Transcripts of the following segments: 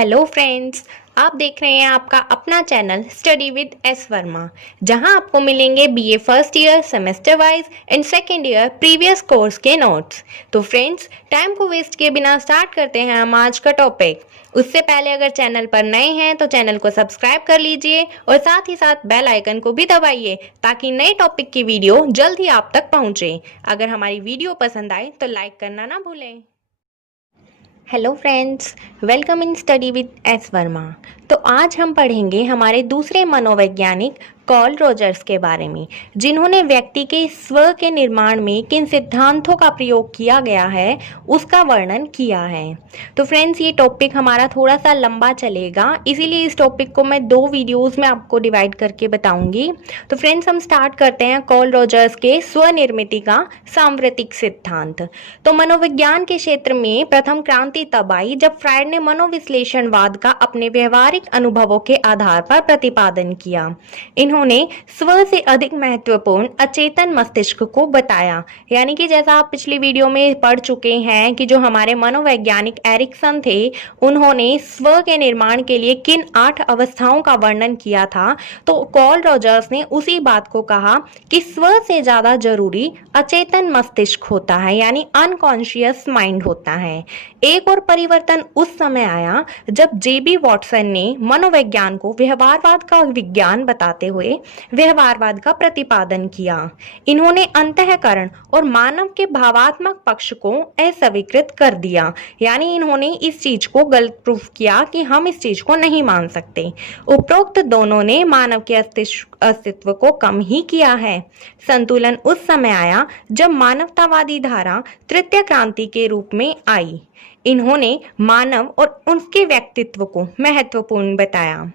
Hello friends, आप देख रहे हैं आपका अपना channel study with S Verma, जहां आपको मिलेंगे BA first year semester wise and second year previous course के नोट्स। तो फ्रेंड्स, टाइम को वेस्ट किए बिना स्टार्ट करते हैं हम आज का टॉपिक। उससे पहले अगर चैनल पर नए हैं तो चैनल को सब्सक्राइब कर लीजिए और साथ ही साथ बेल आइकन को भी दबाइए ताकि नए टॉपिक की वीडियो जल्द ही आप तक पहुंचे। अगर हमारी वीडियो पसंद आए तो लाइक करना ना भूलें। Hello friends, welcome in study with S Verma. तो आज हम पढ़ेंगे हमारे दूसरे मनोवैज्ञानिक कार्ल रॉजर्स के बारे में, जिन्होंने व्यक्ति के स्व के निर्माण में किन सिद्धांतों का प्रयोग किया गया है उसका वर्णन किया है। तो फ्रेंड्स, ये टॉपिक हमारा थोड़ा सा लंबा चलेगा, इसीलिए इस टॉपिक को मैं 2 वीडियोस में आपको डिवाइड करके बताऊंगी। तो फ्रेंड्स, हम स्टार्ट करते हैं कार्ल रॉजर्स के स्वनिर्मिति का सांवृतिक सिद्धांत। तो मनोविज्ञान के क्षेत्र में प्रथम क्रांति तब आई जब फ्रायड ने मनोविश्लेषणवाद का अपने व्यवहारिक अनुभवों के आधार पर प्रतिपादन किया। इन्होंने स्व से अधिक महत्वपूर्ण अचेतन मस्तिष्क को बताया। यानी कि जैसा आप पिछली वीडियो में पढ़ चुके हैं कि जो हमारे मनोवैज्ञानिक एरिक्सन थे, उन्होंने स्व के निर्माण के लिए किन 8 अवस्थाओं का वर्णन किया था, तो कार्ल रॉजर्स ने उसी बात को कहा कि स्व से ज्यादा जरूरी अचेतन मस्तिष्क होता है, यानी अनकॉन्शियस माइंड होता है। एक और परिवर्तन उस समय आया जब जेबी वॉटसन ने मनोविज्ञान को व्यवहारवाद का विज्ञान बताते हुए व्यवहारवाद का प्रतिपादन किया। इन्होंने अंतःकरण और मानव के भावात्मक पक्ष को अस्वीकृत कर दिया, यानी इन्होंने इस चीज को गलत प्रूफ किया कि हम इस चीज को नहीं मान सकते। उपरोक्त दोनों ने मानव के अस्तित्व को कम ही किया है। संतुलन उस समय आया जब मानवतावादी धारा तृतीय क्रांति के रूप में आई। इन्होंने मानव और उसके व्यक्तित्व को महत्वपूर्ण बताया।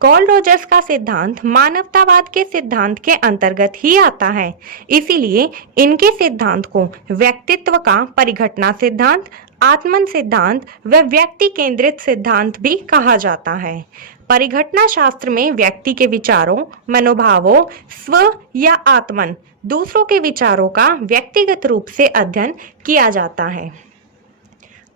कार्ल रॉजर्स का सिद्धांत मानवतावाद के सिद्धांत के अंतर्गत ही आता है, इसीलिए इनके सिद्धांत को व्यक्तित्व का परिघटना सिद्धांत, आत्मन सिद्धांत व व्यक्ति केंद्रित सिद्धांत भी कहा जाता है। परिघटना शास्त्र में व्यक्ति के विचारों, मनोभावों, स्व या आत्मन, दूसरों के विचारों का व्यक्तिगत रूप से अध्ययन किया जाता है।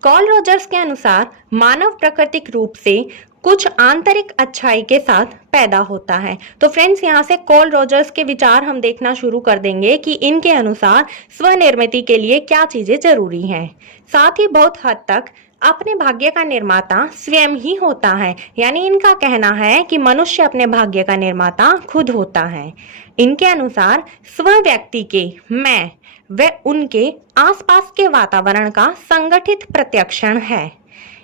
कार्ल रॉजर्स के अनुसार मानव प्राकृतिक रूप से कुछ आंतरिक अच्छाई के साथ पैदा होता है। तो फ्रेंड्स, यहाँ से कार्ल रॉजर्स के विचार हम देखना शुरू कर देंगे कि इनके अनुसार स्वनिर्मिति के लिए क्या चीजें जरूरी हैं। साथ ही बहुत हद तक अपने भाग्य का निर्माता स्वयं ही होता है, यानी इनका कहना है कि मनुष्य अपने भाग्य का निर्माता खुद होता है। इनके अनुसार स्व व्यक्ति के मैं व उनके आसपास के वातावरण का संगठित प्रत्यक्षण है।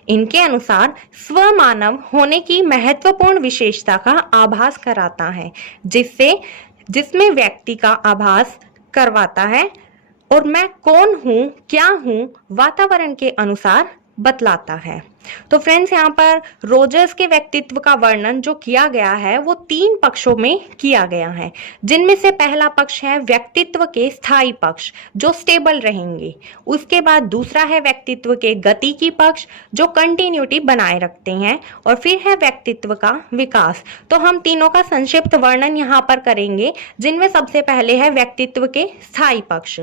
इनके अनुसार स्व मानव होने की महत्वपूर्ण विशेषता का आभास कराता है, जिसमें व्यक्ति का आभास करवाता है और मैं कौन हूँ, क्या हूँ, वातावरण के अनुसार बतलाता है। तो फ्रेंड्स, यहाँ पर रॉजर्स के व्यक्तित्व का वर्णन जो किया गया है वो 3 पक्षों में किया गया है, जिनमें से पहला पक्ष है व्यक्तित्व के स्थायी पक्ष जो स्टेबल रहेंगे। उसके बाद दूसरा है व्यक्तित्व के गतिकी पक्ष जो कंटिन्यूटी बनाए रखते हैं, और फिर है व्यक्तित्व का विकास। तो हम तीनों का संक्षिप्त वर्णन यहाँ पर करेंगे, जिनमें सबसे पहले है व्यक्तित्व के स्थायी पक्ष।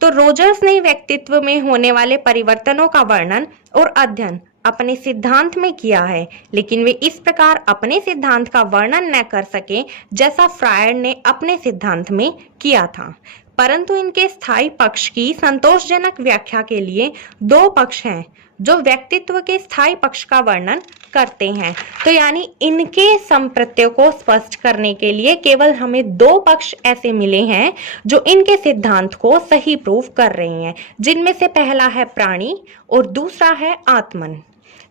तो रॉजर्स ने व्यक्तित्व में होने वाले परिवर्तनों का वर्णन और अध्ययन अपने सिद्धांत में किया है, लेकिन वे इस प्रकार अपने सिद्धांत का वर्णन न कर सके जैसा फ्रायड ने अपने सिद्धांत में किया था। परंतु इनके स्थायी पक्ष की संतोषजनक व्याख्या के लिए 2 पक्ष हैं जो व्यक्तित्व के स्थायी पक्ष का वर्णन करते हैं। तो यानी इनके संप्रत्यय को स्पष्ट करने के लिए केवल हमें 2 पक्ष ऐसे मिले हैं जो इनके सिद्धांत को सही प्रूव कर रहे हैं, जिनमें से पहला है प्राणी और दूसरा है आत्मन।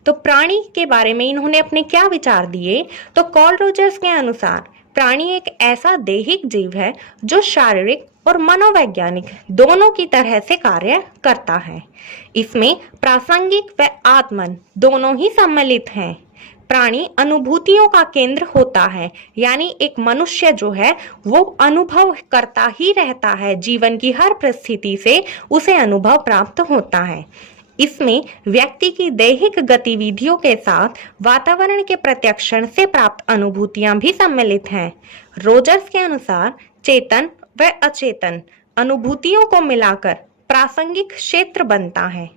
तो प्राणी के बारे में इन्होंने अपने क्या विचार दिए, तो कार्ल रॉजर्स के अनुसार प्राणी एक ऐसा दैहिक जीव है जो शारीरिक और मनोवैज्ञानिक दोनों की तरह से कार्य करता है। इसमें प्रासंगिक व आत्मन दोनों ही सम्मिलित हैं। प्राणी अनुभूतियों का केंद्र होता है, यानी एक मनुष्य जो है वो अनुभव करता ही रहता है, जीवन की हर परिस्थिति से उसे अनुभव प्राप्त होता है। इसमें व्यक्ति की दैहिक गतिविधियों के साथ वातावरण के प्रत्यक्षण से प्राप्त अनुभूतियां भी सम्मिलित हैं। रॉजर्स के अनुसार चेतन व अचेतन अनुभूतियों को मिलाकर प्रासंगिक क्षेत्र बनता है।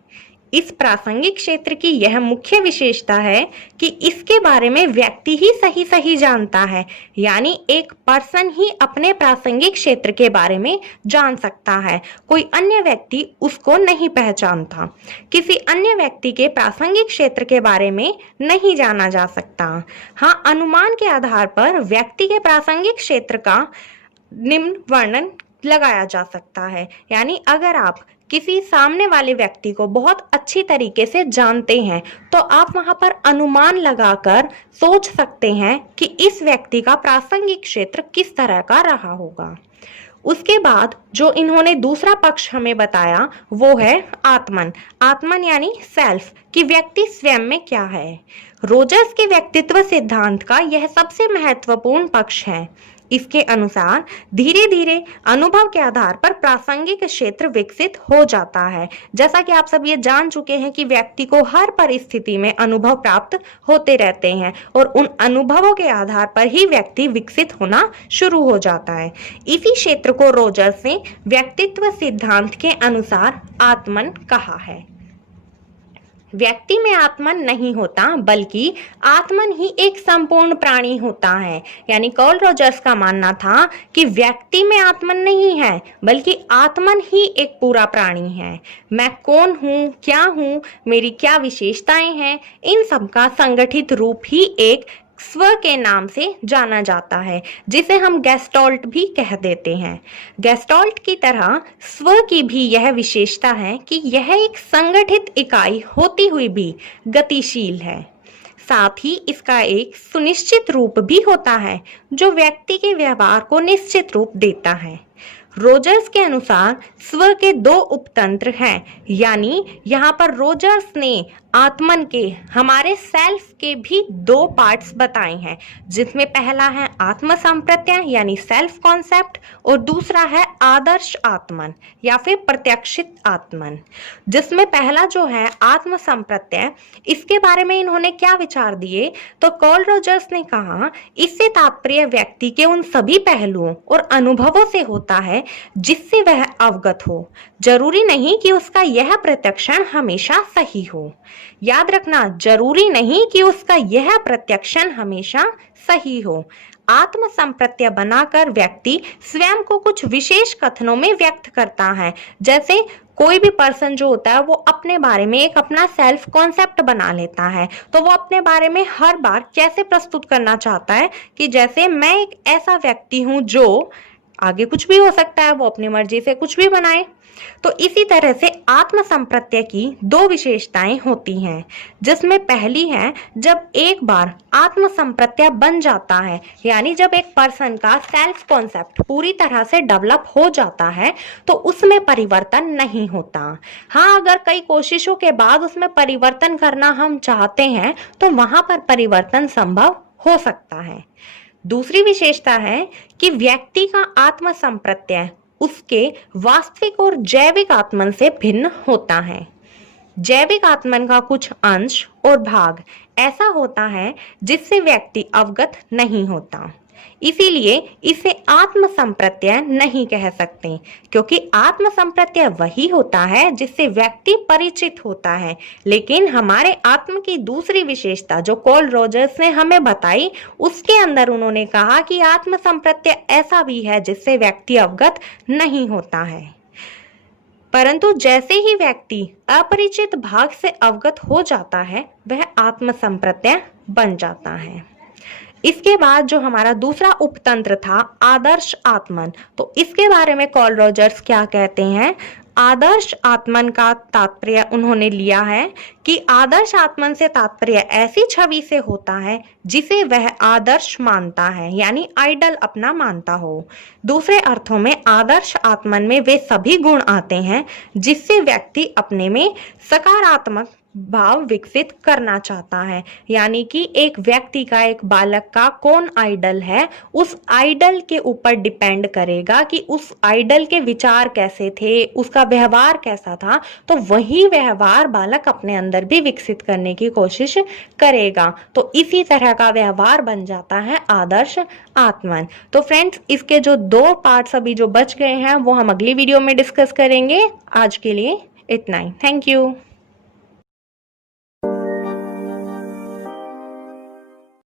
इस प्रासंगिक क्षेत्र की यह मुख्य विशेषता है कि इसके बारे में व्यक्ति ही सही सही जानता है, यानी एक पर्सन ही अपने प्रासंगिक क्षेत्र के बारे में जान सकता है, कोई अन्य व्यक्ति उसको नहीं पहचानता। किसी अन्य व्यक्ति के प्रासंगिक क्षेत्र के बारे में नहीं जाना जा सकता। हाँ, अनुमान के आधार पर व्यक्ति के प्रासंगिक क्षेत्र का निम्न वर्णन लगाया जा सकता है। यानी अगर आप किसी सामने वाले व्यक्ति को बहुत अच्छी तरीके से जानते हैं तो आप वहां पर अनुमान लगाकर सोच सकते हैं कि इस व्यक्ति का प्रासंगिक क्षेत्र किस तरह का रहा होगा। उसके बाद जो इन्होंने दूसरा पक्ष हमें बताया वो है आत्मन। आत्मन यानी सेल्फ, कि व्यक्ति स्वयं में क्या है। रोजर्स के व्यक्तित्व सिद्धांत का यह सबसे महत्वपूर्ण पक्ष है। इसके अनुसार धीरे धीरे अनुभव के आधार पर प्रासंगिक क्षेत्र विकसित हो जाता है। जैसा कि आप सब ये जान चुके हैं कि व्यक्ति को हर परिस्थिति में अनुभव प्राप्त होते रहते हैं और उन अनुभवों के आधार पर ही व्यक्ति विकसित होना शुरू हो जाता है। इसी क्षेत्र को रोजर्स ने व्यक्तित्व सिद्धांत के अनुसार आत्मन कहा है। व्यक्ति में आत्मन नहीं होता, बल्कि आत्मन ही एक संपूर्ण प्राणी होता है। यानी कार्ल रोजर्स का मानना था कि व्यक्ति में आत्मन नहीं है, बल्कि आत्मन ही एक पूरा प्राणी है। मैं कौन हूँ, क्या हूँ, मेरी क्या विशेषताएं हैं, इन सब का संगठित रूप ही एक स्व के नाम से जाना जाता है, जिसे हम गेस्टाल्ट भी कह देते हैं। गेस्टाल्ट की तरह स्व की भी यह विशेषता है कि यह एक संगठित इकाई होती हुई भी गतिशील है। साथ ही इसका एक सुनिश्चित रूप भी होता है जो व्यक्ति के व्यवहार को निश्चित रूप देता है। रोजर्स के अनुसार स्व के दो उपतंत्र हैं, यानी यहाँ पर रोजर्स ने आत्मन के, हमारे सेल्फ के भी दो पार्ट्स बताए हैं, जिसमें पहला है आत्म संप्रत्यय यानी सेल्फ कॉन्सेप्ट और दूसरा है आदर्श आत्मन या फिर प्रत्यक्षित आत्मन। जिसमें पहला जो है आत्म संप्रत्यय, इसके बारे में इन्होंने क्या विचार दिए तो कार्ल रोजर्स ने कहा इससे तात्पर्य व्यक्ति के उन सभी पहलुओं और अनुभवों से होता है जिससे वह अवगत हो। जरूरी नहीं कि उसका यह प्रत्यक्षण हमेशा सही हो। याद रखना, जरूरी नहीं कि उसका यह प्रत्यक्षण हमेशा सही हो। आत्म संप्रत्यय बनाकर व्यक्ति स्वयं को कुछ विशेष कथनों में व्यक्त करता है। जैसे कोई भी पर्सन जो होता है वो अपने बारे में एक अपना सेल्फ कॉन्सेप्ट बना लेता है, तो वो अपने बारे में हर बार कैसे प्रस्तुत करना चाहता है कि जैसे मैं एक ऐसा व्यक्ति हूं जो, आगे कुछ भी हो सकता है, वो अपनी मर्जी से कुछ भी बनाए। तो इसी तरह से आत्म संप्रत्यय की दो विशेषताएं होती हैं, जिसमें पहली है जब एक बार आत्म संप्रत्यय बन जाता है, यानी जब एक पर्सन का सेल्फ कॉन्सेप्ट पूरी तरह से डेवलप हो जाता है तो उसमें परिवर्तन नहीं होता। हाँ, अगर कई कोशिशों के बाद उसमें परिवर्तन करना हम चाहते हैं तो वहां पर परिवर्तन संभव हो सकता है। दूसरी विशेषता है कि व्यक्ति का आत्म संप्रत्यय उसके वास्तविक और जैविक आत्मन से भिन्न होता है। जैविक आत्मन का कुछ अंश और भाग ऐसा होता है जिससे व्यक्ति अवगत नहीं होता, इसीलिए इसे आत्म संप्रत्यय नहीं कह सकते, क्योंकि आत्म संप्रत्यय वही होता है जिससे व्यक्ति परिचित होता है। लेकिन हमारे आत्म की दूसरी विशेषता जो कार्ल रोजर्स ने हमें बताई, उसके अंदर उन्होंने कहा कि आत्म संप्रत्यय ऐसा भी है जिससे व्यक्ति अवगत नहीं होता है। परंतु जैसे ही व्यक्ति अपरिचित भाग से अवगत हो जाता है वह आत्म संप्रत्यय बन जाता है। इसके बाद जो हमारा दूसरा उपतंत्र था आदर्श आत्मन, तो इसके बारे में कार्ल रोजर्स क्या कहते हैं, आदर्श आत्मन का तात्पर्य उन्होंने लिया है कि आदर्श आत्मन से तात्पर्य ऐसी छवि से होता है जिसे वह आदर्श मानता है, यानी आइडल अपना मानता हो। दूसरे अर्थों में आदर्श आत्मन में वे सभी गुण आते हैं जिससे व्यक्ति अपने में सकारात्मक भाव विकसित करना चाहता है। यानी कि एक व्यक्ति का, एक बालक का कौन आइडल है, उस आइडल के ऊपर डिपेंड करेगा कि उस आइडल के विचार कैसे थे, उसका व्यवहार कैसा था, तो वही व्यवहार बालक अपने अंदर भी विकसित करने की कोशिश करेगा। तो इसी तरह का व्यवहार बन जाता है आदर्श आत्मन। तो फ्रेंड्स, इसके जो दो पार्ट्स अभी जो बच गए हैं वो हम अगली वीडियो में डिस्कस करेंगे। आज के लिए इतना ही। Thank you.